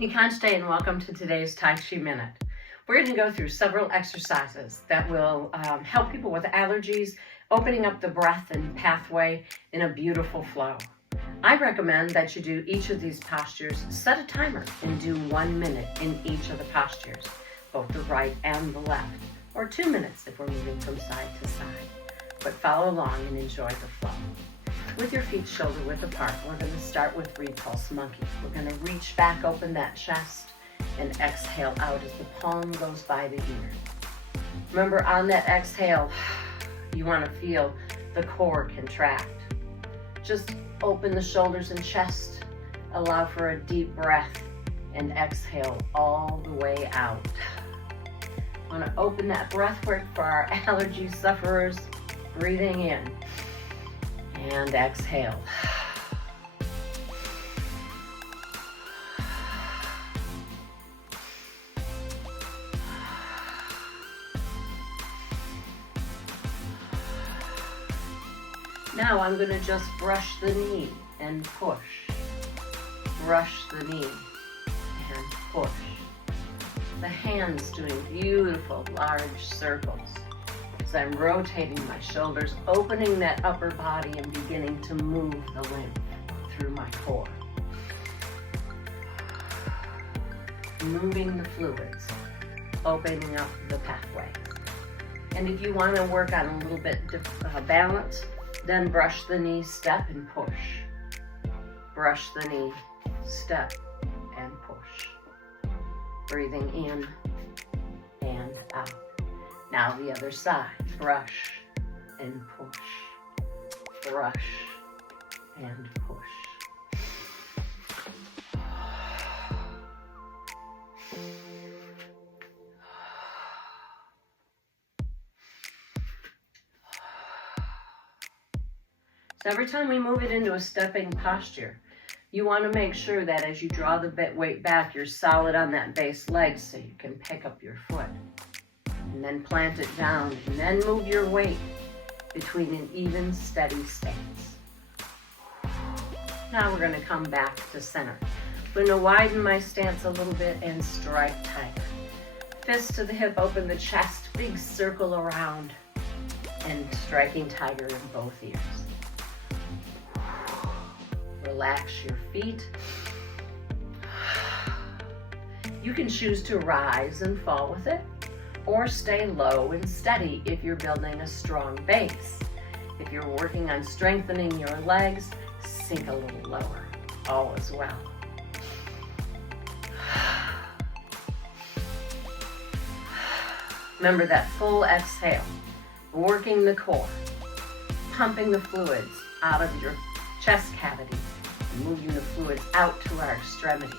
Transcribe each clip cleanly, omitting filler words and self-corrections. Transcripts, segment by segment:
Namaste and welcome to today's Tai Chi Minute. We're going to go through several exercises that will help people with allergies, opening up the breath and pathway in a beautiful flow. I recommend that you do each of these postures, set a timer, and do 1 minute in each of the postures, both the right and the left, or 2 minutes if we're moving from side to side. But follow along and enjoy the flow. With your feet shoulder width apart, we're going to start with repulse monkey. We're going to reach back, open that chest, and exhale out as the palm goes by the ear. Remember, on that exhale, you want to feel the core contract. Just open the shoulders and chest, allow for a deep breath, and exhale all the way out. I want to open that breath work for our allergy sufferers, breathing in. And exhale. Now I'm going to just brush the knee and push. Brush the knee and push. The hands doing beautiful large circles. I'm rotating my shoulders, opening that upper body and beginning to move the lymph through my core. Moving the fluids, opening up the pathways. And if you want to work on a little bit balance, then brush the knee, step, and push. Brush the knee, step, and push. Breathing in and out. Now the other side, brush and push, brush and push. So every time we move it into a stepping posture, you want to make sure that as you draw the weight back, you're solid on that base leg so you can pick up your foot. And then plant it down, and then move your weight between an even, steady stance. Now we're going to come back to center. I'm going to widen my stance a little bit and strike tiger. Fist to the hip, open the chest, big circle around, and striking tiger in both ears. Relax your feet. You can choose to rise and fall with it, or stay low and steady if you're building a strong base. If you're working on strengthening your legs, sink a little lower, all is well. Remember that full exhale, working the core, pumping the fluids out of your chest cavity, and moving the fluids out to our extremities,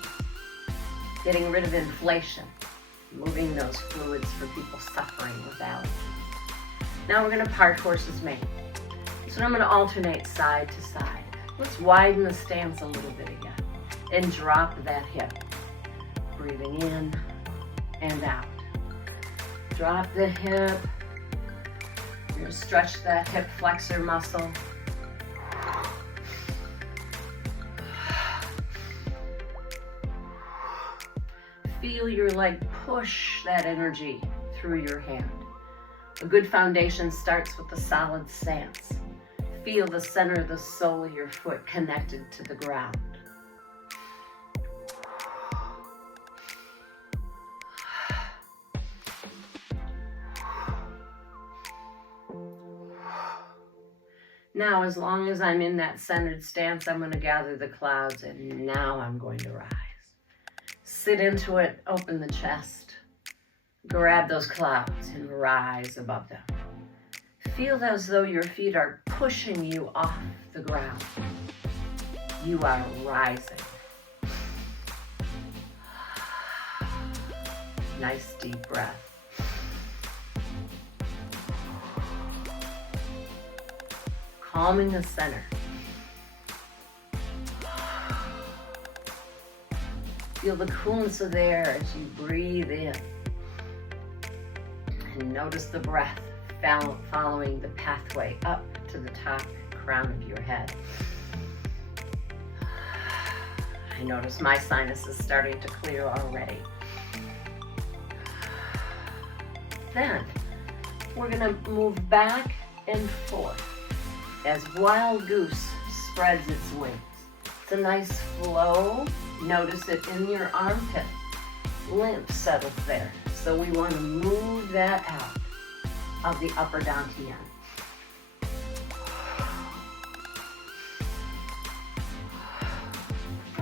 getting rid of inflation, moving those fluids for people suffering with allergies. Now we're going to part horse's mane. So I'm going to alternate side to side. Let's widen the stance a little bit again and drop that hip. Breathing in and out. Drop the hip. You're going to stretch that hip flexor muscle. Feel your leg push that energy through your hand. A good foundation starts with a solid stance. Feel the center of the sole of your foot connected to the ground. Now, as long as I'm in that centered stance, I'm going to gather the clouds, and now I'm going to rise. Sit into it, open the chest, grab those clouds and rise above them. Feel as though your feet are pushing you off the ground. You are rising. Nice deep breath. Calming the center. Feel the coolness of the air as you breathe in. And notice the breath following the pathway up to the top crown of your head. I notice my sinus is starting to clear already. Then we're gonna move back and forth as Wild Goose spreads its wings. It's a nice flow. Notice it in your armpit. Lymph settles there. So we want to move that out of the upper dantian.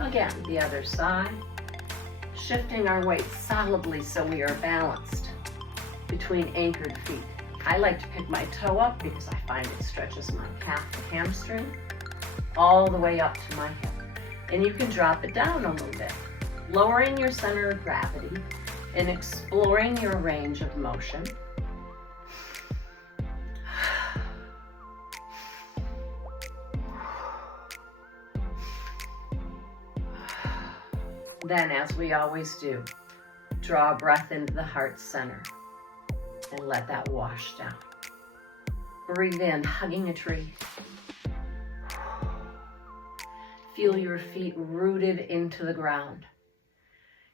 Again, the other side. Shifting our weight solidly so we are balanced between anchored feet. I like to pick my toe up because I find it stretches my calf and hamstring all the way up to my hip. And you can drop it down a little bit, lowering your center of gravity and exploring your range of motion. Then, as we always do, draw a breath into the heart center and let that wash down. Breathe in, hugging a tree. Feel your feet rooted into the ground.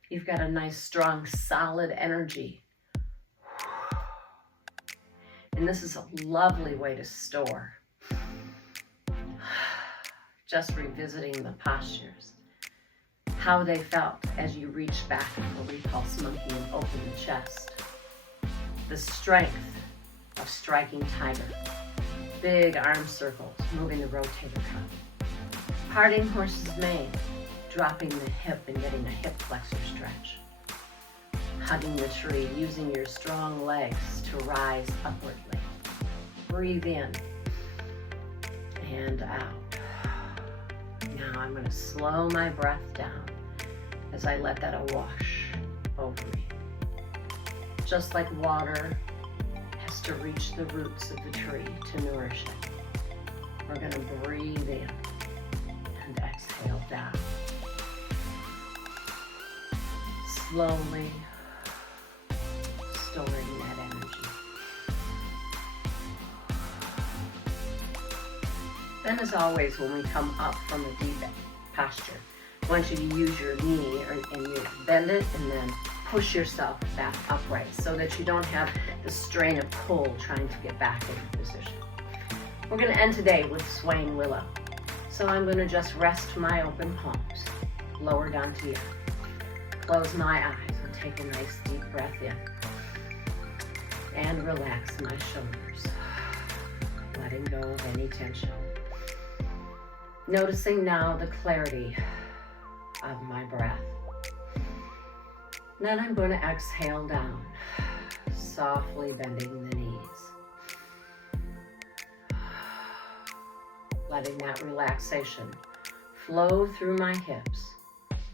You've got a nice, strong, solid energy. And this is a lovely way to store. Just revisiting the postures, how they felt as you reached back for repulse monkey and open the chest. The strength of striking tiger. Big arm circles, moving the rotator cuff. Parting horse's mane, dropping the hip and getting a hip flexor stretch. Hugging the tree, using your strong legs to rise upwardly. Breathe in and out. Now I'm going to slow my breath down as I let that awash over me. Just like water has to reach the roots of the tree to nourish it, we're going to breathe in and exhale down. Slowly storing that energy. Then, as always, when we come up from a deep posture, I want you to use your knee and you bend it and then push yourself back upright so that you don't have the strain of pull trying to get back into position. We're going to end today with swaying willow. So I'm going to just rest my open palms, lower down to you. Close my eyes and take a nice deep breath in. And relax my shoulders, letting go of any tension. Noticing now the clarity of my breath. Then I'm going to exhale down, softly bending the knees. Letting that relaxation flow through my hips,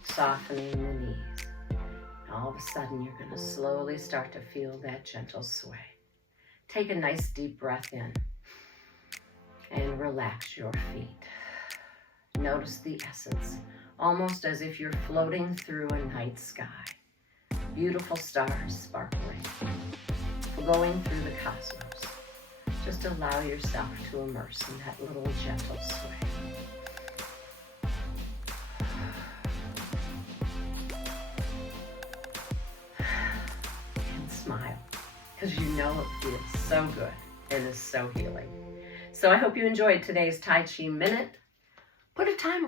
softening the knees. And all of a sudden, you're going to slowly start to feel that gentle sway. Take a nice deep breath in and relax your feet. Notice the essence, almost as if you're floating through a night sky. Beautiful stars sparkling, flowing through the cosmos. Just allow yourself to immerse in that little gentle sway. And smile, because you know it feels so good and is so healing. So I hope you enjoyed today's Tai Chi Minute. Put a timer